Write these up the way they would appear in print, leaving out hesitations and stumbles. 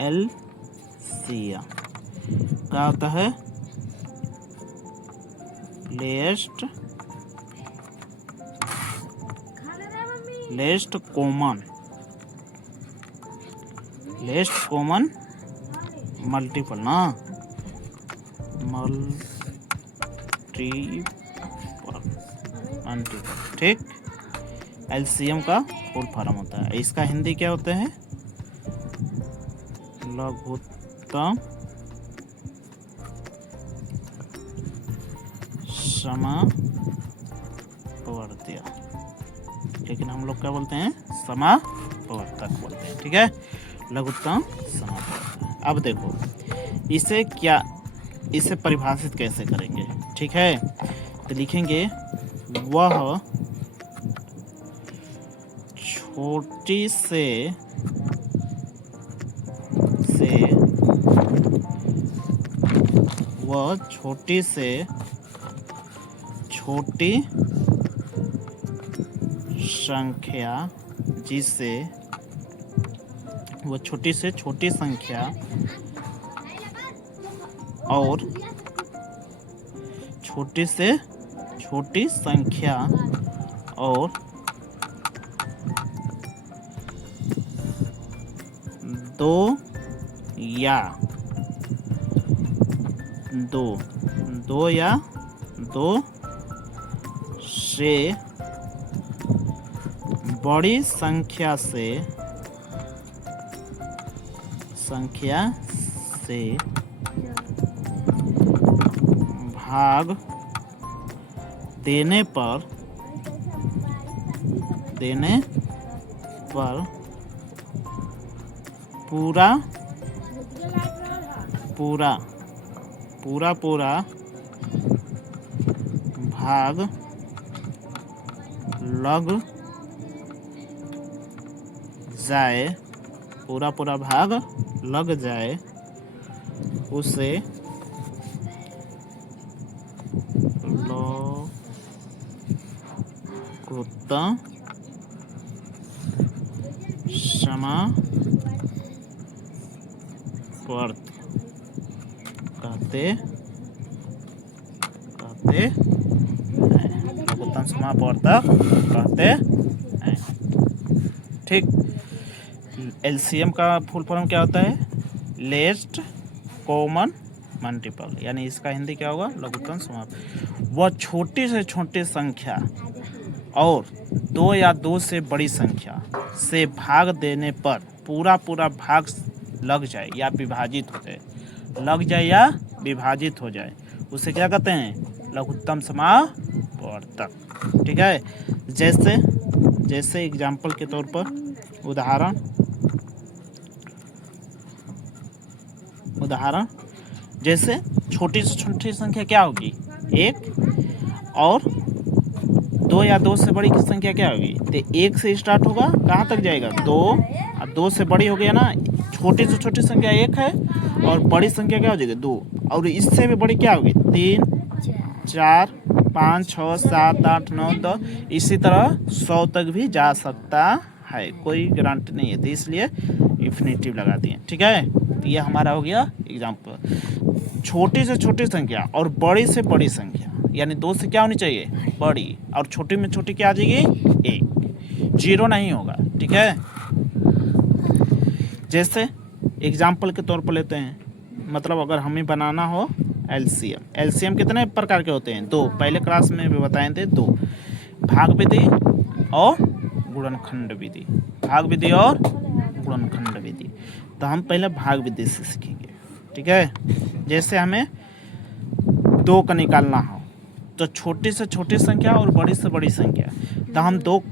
LCM क्या होता है? लेस्ट कॉमन मल्टीपल ना, मल्टीपल ठीक। एलसीएम का फुल फॉर्म होता है। इसका हिंदी क्या होता है? लघुत्तम समापवर्त्य, लेकिन हम लोग क्या बोलते हैं? समापवर्तक बोलते हैं। ठीक है, लघुत्तम समापवर्तक। अब देखो इसे परिभाषित कैसे करेंगे। ठीक है, तो लिखेंगे वह छोटी से छोटी संख्या जिसे वो छोटी से छोटी संख्या और छोटी से छोटी संख्या और दो या दो से बड़ी संख्या से भाग देने पर पूरा भाग लग जाए, पूरा भाग लग जाए, उसे लघुत्तम समापवर्तक कहते हैं। लघुत्तम समापवर्तक कहते हैं। ठीक, एलसीएम का फुल फॉर्म क्या होता है? लेस्ट कॉमन मल्टीपल, यानी इसका हिंदी क्या होगा? लघुत्तम समापवर्तक। वह छोटी से छोटी संख्या और दो या दो से बड़ी संख्या से भाग देने पर पूरा भाग लग जाए या विभाजित हो जाए, उसे क्या कहते हैं? लघुत्तम समापवर्तक। ठीक है, जैसे एग्जाम्पल के तौर पर उदाहरण जैसे छोटी से छोटी संख्या क्या होगी? 1, और दो या दो से बड़ी की संख्या क्या होगी? तो 1 से स्टार्ट होगा, कहाँ तक जाएगा? 2, और 2 से बड़ी हो गया ना। छोटी से छोटी संख्या 1 है और बड़ी संख्या क्या हो जाएगी? 2, और इससे भी बड़ी क्या होगी? 3, 4, 5, 6, 7, 8, 9, 10, इसी तरह 100 तक भी जा सकता है, कोई गारंटी नहीं है, तो इसलिए इन्फिनेटिव लगा दिए। ठीक है, तो ये हमारा हो गया एग्जाम्पल। छोटी से छोटी संख्या और बड़ी से बड़ी संख्या, यानी 2 से क्या होनी चाहिए? बड़ी, और छोटी में छोटी क्या आ जाएगी? 1, 0 नहीं होगा। ठीक है, जैसे एग्जाम्पल के तौर पर लेते हैं, मतलब अगर हमें बनाना हो एलसीएम कितने प्रकार के होते हैं? 2, पहले क्लास में भी बताए थे। 2, भाग विधि और गुणनखंड विधि। तो हम पहले भाग विधि से सीखेंगे। ठीक है, जैसे हमें 2 का निकालना हो तो छोटी से छोटी संख्या और बड़ी से बड़ी संख्या, तो हम 2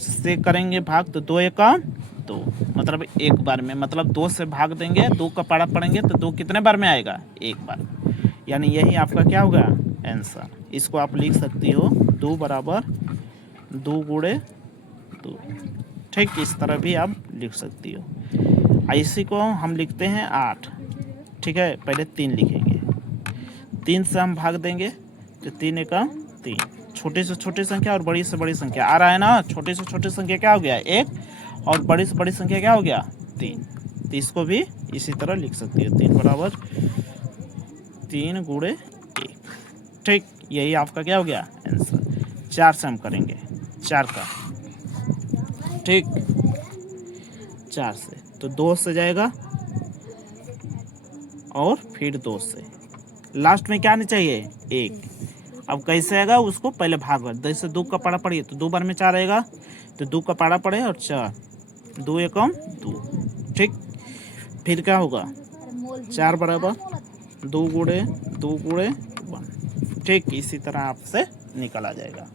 से करेंगे भाग, तो 2 एकम 2, मतलब एक बार में, मतलब 2 से भाग देंगे, 2 का पारा पढ़ेंगे तो 2 कितने बार में आएगा? एक बार, यानी यही आपका क्या होगा? आंसर। इसको आप लिख सकती हो 2 बराबर 2 गुणे 2। ठीक, इस तरह भी आप लिख सकती हो। इसी को हम लिखते हैं 8। ठीक है, पहले 3 लिखेंगे, 3 से हम भाग देंगे तो 3 एकम 3। छोटी से छोटी संख्या और बड़ी से बड़ी संख्या आ रहा है ना। छोटी से छोटी संख्या क्या हो गया? 1, और बड़ी से बड़ी संख्या क्या हो गया? 3। तो इसको भी इसी तरह लिख सकती हो, 3 बराबर 3 गुणे 1। ठीक, यही आपका क्या हो गया आंसर। 4 से हम करेंगे, 4 का, ठीक, 4 से तो 2 से जाएगा और फिर 2 से, लास्ट में क्या आना चाहिए 1। अब कैसे आएगा उसको पहले भाग कर, जैसे 2 का पारा पड़िए तो 2 बार में 4 आएगा, तो 2 का पारा पड़े और 4, 2 एकम 2, ठीक। फिर क्या होगा 4 बराबर 2 गुणे 1, ठीक। इसी तरह आपसे निकल आ जाएगा।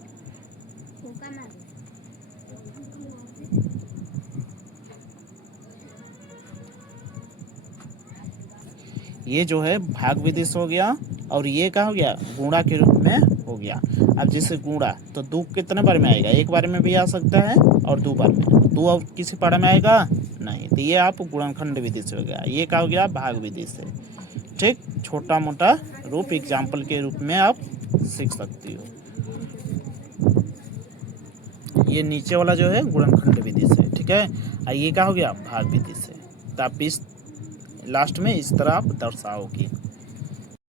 ये जो है भाग विधि से हो गया, और ये क्या हो गया गुणा के रूप में हो गया। अब जैसे गुणा तो 2 कितने बार में आएगा, एक बार में भी आ सकता है और 2 बार में, 2 और किसी पारा में आएगा नहीं, तो ये आप गुणनखंड विधि से हो गया। ये क्या हो गया भाग विधि से, ठीक। छोटा मोटा रूप एग्जाम्पल के रूप में आप सीख सकती हो। ये नीचे वाला जो है गुणनखंड विधि से, ठीक है। और ये क्या हो गया भाग विधि से। तो आप इस लास्ट में इस तरह आप दर्शाओगे।